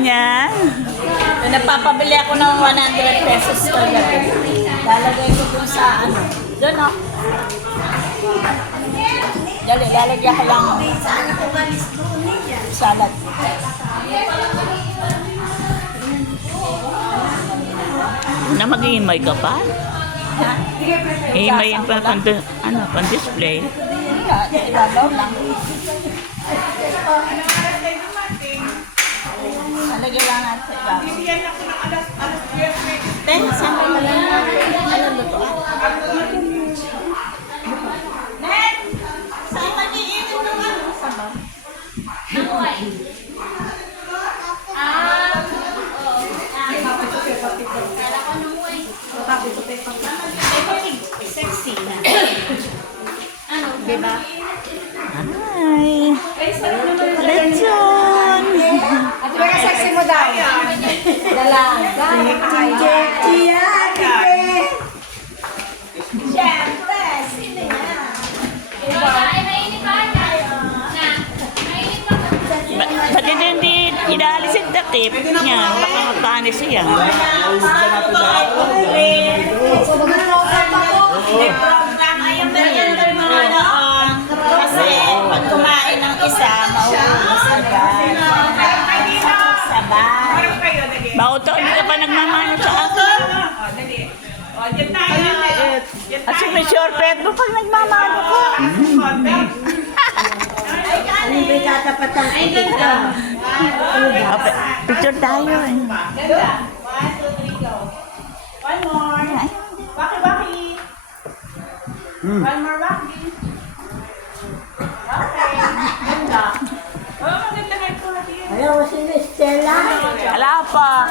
niya. Napapabili ako ng 100 pesos talaga. Lalagay ko dun sa ano. Doon o. Dali, lalagyan ko lang salad. Na mag-iimay ka pa? Iimayin pa pan-display. Ilabaw lang. Lalagyan lang natin sa ilabaw. Ten, saan ka na lang? Ano luto ah? Nen! Saan mag-iinit ng ano? Sabaw. Sexy na. Ano, diba? Hi! Lechon! At diba ka sexy mo daw? Dalaga. Sexy yan. Siyempre, sino yan? Ba't hindi inaalis yung takip niya? Baka magpanis siya. May program. Ayun na yan ng mga noon. Kasi pag kumain ng isa, mauubos agad. Sabay. Bauto, hindi ka pa nagmamano sa akin. At siyempre, sure pet mo pag nagmamano ka. Hindi tatapat ang ito. Picture tayo eh. Ganda. 1, 2, 3, go. One more. Waki, waki. One more waki. Okay. Ganda. Oh, maganda nga ito. Hello, si Stella. Wala pa.